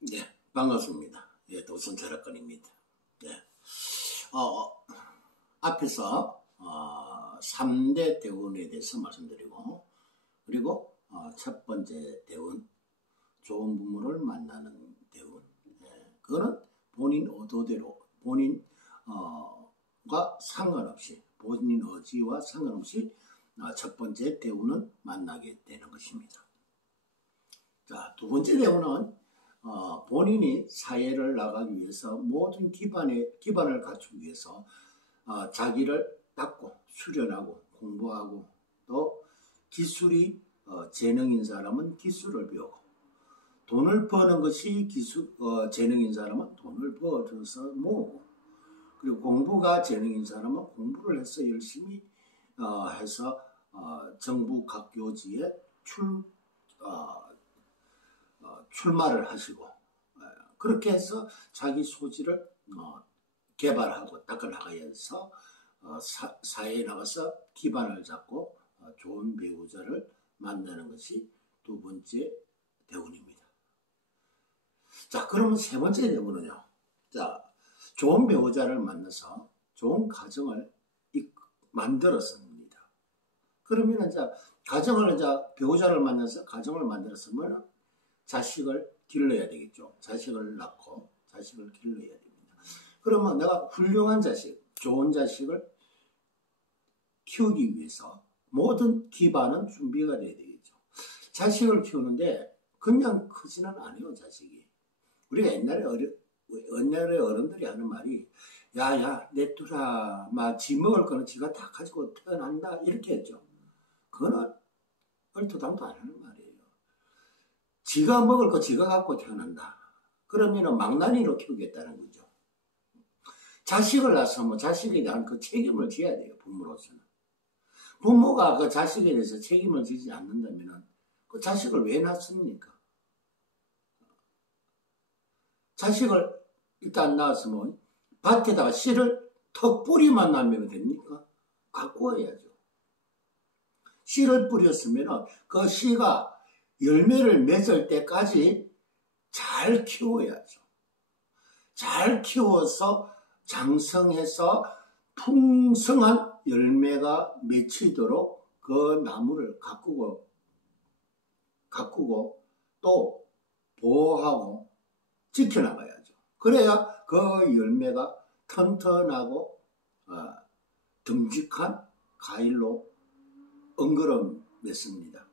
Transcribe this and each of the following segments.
네, 반갑습니다. 예, 도선철학관입니다. 네, 앞에서 3대 대운에 대해서 말씀드리고, 그리고 첫 번째 대운, 좋은 부모를 만나는 대운. 그거는 본인 의도대로, 가 상관없이, 본인 의지와 상관없이 첫 번째 대운은 만나게 되는 것입니다. 자, 두 번째 대운은 본인이 사회를 나가기 위해서 모든 기반을 갖추기 위해서 자기를 닦고 수련하고 공부하고, 또 기술이 재능인 사람은 기술을 배우고, 돈을 버는 것이 재능인 사람은 돈을 벌어서 모으고, 그리고 공부가 재능인 사람은 공부를 해서 열심히 해서 정부 각 교지에 출마를 하시고, 그렇게 해서 자기 소질을 개발하고 닦아나가면서 사회에 나가서 기반을 잡고 좋은 배우자를 만나는 것이 두 번째 대운입니다. 자, 그러면 세 번째 대운은요. 자, 좋은 배우자를 만나서 좋은 가정을 만들었습니다. 그러면 이제 배우자를 만나서 가정을 만들었으면 자식을 길러야 되겠죠. 자식을 낳고 자식을 길러야 됩니다. 그러면 내가 훌륭한 자식, 좋은 자식을 키우기 위해서 모든 기반은 준비가 돼야 되겠죠. 자식을 키우는데 그냥 크지는 않아요, 자식이. 우리가 옛날에 어른들이 하는 말이, 야야 내뚜라 지 먹을 거는 지가 다 가지고 태어난다, 이렇게 했죠. 그거는 얼토당토 안 하는 말이에요. 지가 먹을 거 지가 갖고 태어난다. 그러면은 망나니로 키우겠다는 거죠. 자식을 낳았으면 자식에 대한 그 책임을 져야 돼요, 부모로서는. 부모가 그 자식에 대해서 책임을 지지 않는다면은 그 자식을 왜 낳습니까? 자식을 일단 낳았으면 밭에다가 씨를 턱 뿌리만 나면 됩니까? 가꾸어야죠. 씨를 뿌렸으면 그 씨가 열매를 맺을 때까지 잘 키워야죠. 잘 키워서 장성해서 풍성한 열매가 맺히도록 그 나무를 가꾸고 또 보호하고 지켜나가야죠. 그래야 그 열매가 튼튼하고 듬직한 과일로 엉그러 맺습니다.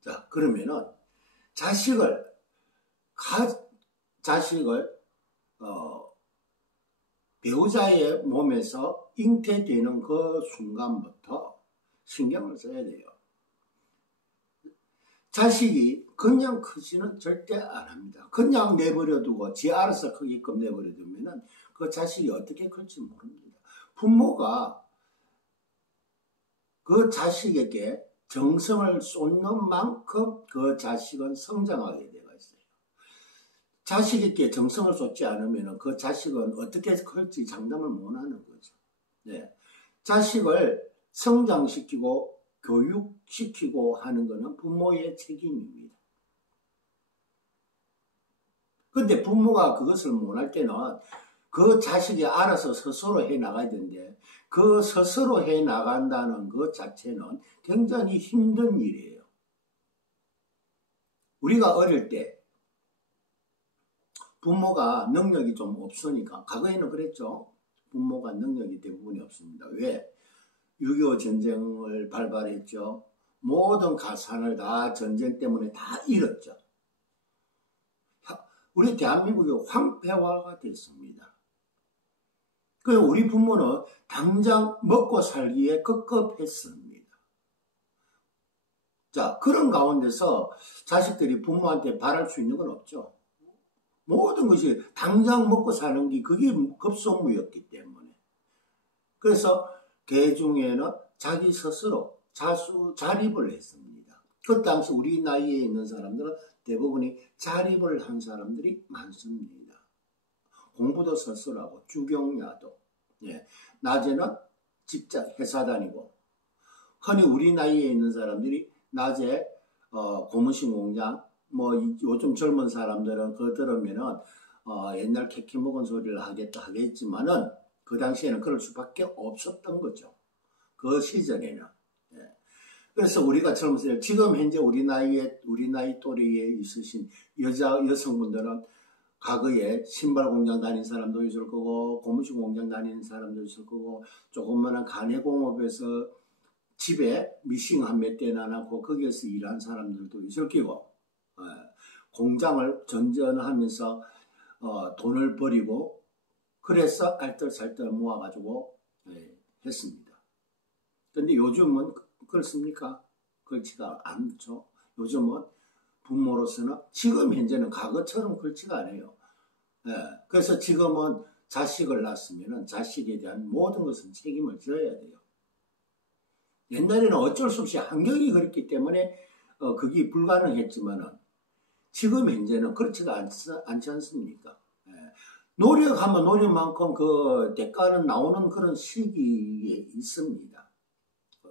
자, 그러면은 자식을 배우자의 몸에서 잉태되는 그 순간부터 신경을 써야 돼요. 자식이 그냥 크지는 절대 안 합니다. 그냥 내버려두고 지 알아서 크게끔 내버려두면은 그 자식이 어떻게 클지 모릅니다. 부모가 그 자식에게 정성을 쏟는 만큼 그 자식은 성장하게 되어 있어요. 자식에게 정성을 쏟지 않으면 그 자식은 어떻게 클지 장담을 못하는 거죠. 네. 자식을 성장시키고 교육시키고 하는 것은 부모의 책임입니다. 근데 부모가 그것을 못할 때는 그 자식이 알아서 스스로 해 나가야 되는데, 그 스스로 해 나간다는 것 자체는 굉장히 힘든 일이에요. 우리가 어릴 때 부모가 능력이 좀 없으니까, 과거에는 그랬죠. 부모가 능력이 대부분이 없습니다. 왜? 6.25 전쟁을 발발했죠. 모든 가산을 다 전쟁 때문에 다 잃었죠. 우리 대한민국이 황폐화가 됐습니다. 그래서 우리 부모는 당장 먹고 살기에 급급했습니다. 자, 그런 가운데서 자식들이 부모한테 바랄 수 있는 건 없죠. 모든 것이 당장 먹고 사는 게 그게 급선무였기 때문에. 그래서 개중에는 자기 스스로 자립을 했습니다. 그 당시 우리 나이에 있는 사람들은 대부분이 자립을 한 사람들이 많습니다. 공부도 스스로하고 주경야도. 예. 낮에는 직장 회사 다니고, 흔히 우리 나이에 있는 사람들이 낮에 고무신 공장, 뭐 요즘 젊은 사람들은 그거 들으면은 옛날 캐키 먹은 소리를 하겠지만은 그 당시에는 그럴 수밖에 없었던 거죠. 그 시절에는. 예. 그래서 우리가 젊은이들 지금 현재 우리 나이 또래에 있으신 여성분들은 과거에 신발 공장 다닌 사람도 있을 거고 고무신 공장 다니는 사람도 있을 거고 조그마한 가내공업에서 집에 미싱 한 몇 대나 놔고 거기에서 일한 사람들도 있을 거고 공장을 전전하면서 돈을 버리고 그래서 알뜰살뜰 모아가지고 했습니다. 근데 요즘은 그렇습니까? 그렇지가 않죠. 요즘은 부모로서는 지금 현재는 과거처럼 그렇지가 않아요. 그래서 지금은 자식을 낳았으면 자식에 대한 모든 것은 책임을 져야 돼요. 옛날에는 어쩔 수 없이 환경이 그렇기 때문에 그게 불가능했지만은 지금 현재는 그렇지가 않지 않습니까? 노력하면 노력만큼 그 대가는 나오는 그런 시기에 있습니다.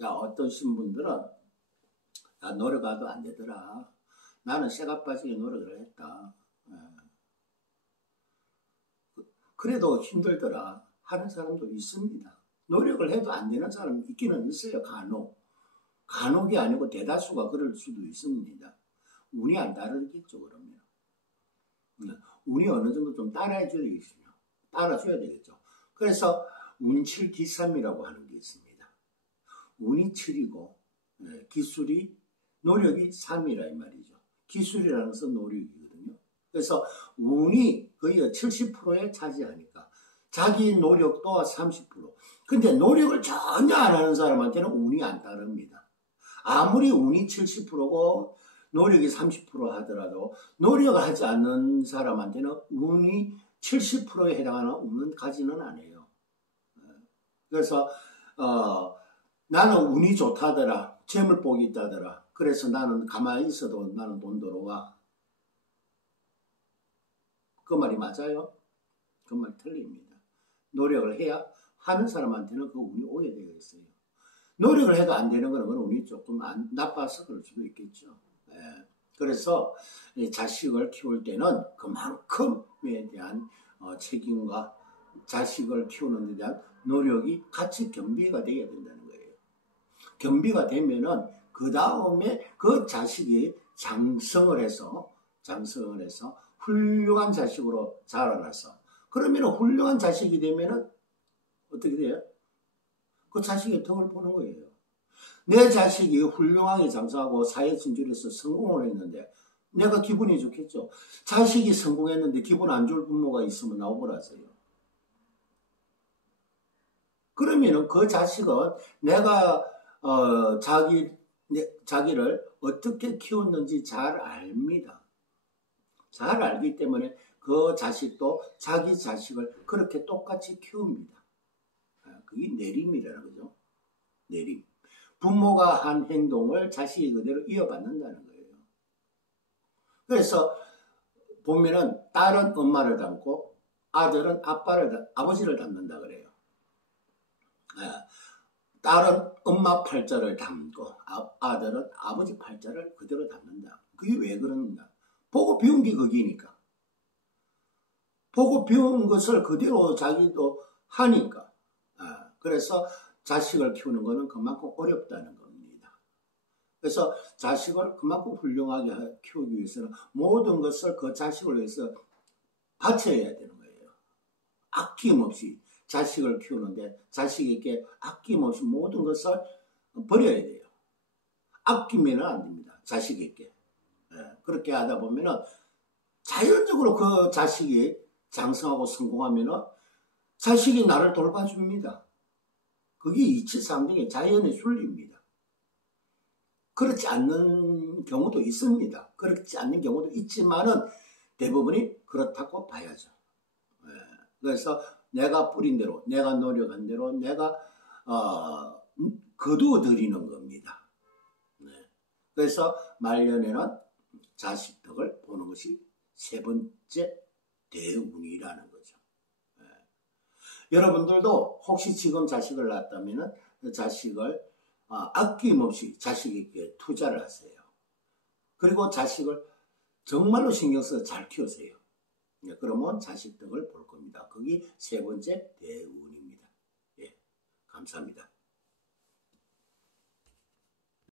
자, 어떤 신분들은 노력해도 안 되더라. 나는 쇠가 빠지게 노력을 했다. 그래도 힘들더라 하는 사람도 있습니다. 노력을 해도 안 되는 사람이 있기는 있어요. 간혹이 아니고 대다수가 그럴 수도 있습니다. 운이 안 따르겠죠. 그러면 운이 어느 정도 좀 따라줘야 되겠죠. 그래서 운칠 기삼이라고 하는 게 있습니다. 운이 7이고 기술이 노력이 3이라 이 말이죠. 기술이라는 것은 노력이거든요. 그래서 운이 거의 70%에 차지하니까 자기 노력도 30%. 근데 노력을 전혀 안 하는 사람한테는 운이 안 따릅니다. 아무리 운이 70%고 노력이 30% 하더라도 노력하지 않는 사람한테는 운이 70%에 해당하는 운은 가지는 않아요. 그래서 나는 운이 좋다더라. 재물복이 있다더라. 그래서 나는 가만히 있어도 나는 돈 들어와. 그 말이 맞아요? 그 말 틀립니다. 노력을 해야 하는 사람한테는 그 운이 오게 되어 있어요. 노력을 해도 안 되는 거는 운이 조금 나빠서 그럴 수도 있겠죠. 그래서 자식을 키울 때는 그만큼에 대한 책임과 자식을 키우는 데 대한 노력이 같이 겸비가 되어야 된다는 거예요. 겸비가 되면은 그 다음에 그 자식이 장성을 해서 훌륭한 자식으로 자라나서 그러면 훌륭한 자식이 되면은 어떻게 돼요? 그 자식의 덕을 보는 거예요. 내 자식이 훌륭하게 장사하고 사회 진출해서 성공을 했는데 내가 기분이 좋겠죠. 자식이 성공했는데 기분 안 좋을 부모가 있으면 나오보라세요. 그러면은 그 자식은 내가 자기를 어떻게 키웠는지 잘 압니다. 잘 알기 때문에 그 자식도 자기 자식을 그렇게 똑같이 키웁니다. 그게 내림이라는 거죠. 내림. 부모가 한 행동을 자식이 그대로 이어받는다는 거예요. 그래서 보면은 딸은 엄마를 닮고 아들은 아버지를 닮는다 그래요. 딸은 엄마 팔자를 닮고 아들은 아버지 팔자를 그대로 닮는다. 그게 왜 그러는가? 보고 배운 게 거기니까. 보고 배운 것을 그대로 자기도 하니까. 그래서 자식을 키우는 것은 그만큼 어렵다는 겁니다. 그래서 자식을 그만큼 훌륭하게 키우기 위해서는 모든 것을 그 자식을 위해서 바쳐야 되는 거예요. 아낌없이 자식을 키우는데 자식에게 아낌없이 모든 것을 버려야 돼요. 아끼면 안 됩니다. 자식에게. 그렇게 하다 보면은 자연적으로 그 자식이 장성하고 성공하면은 자식이 나를 돌봐줍니다. 그게 이치상정의 자연의 순리입니다. 그렇지 않는 경우도 있습니다. 그렇지 않는 경우도 있지만은 대부분이 그렇다고 봐야죠. 그래서 내가 뿌린 대로, 내가 노력한 대로, 내가 거두어들이는 겁니다. 그래서 말년에는 자식 덕을 보는 것이 세 번째 대운이라는 거죠. 여러분들도 혹시 지금 자식을 낳았다면 자식을 아낌없이 자식에게 투자를 하세요. 그리고 자식을 정말로 신경 써서 잘 키우세요. 예, 그러면 자식 덕을 볼 겁니다. 거기 세 번째 대운입니다. 예, 감사합니다.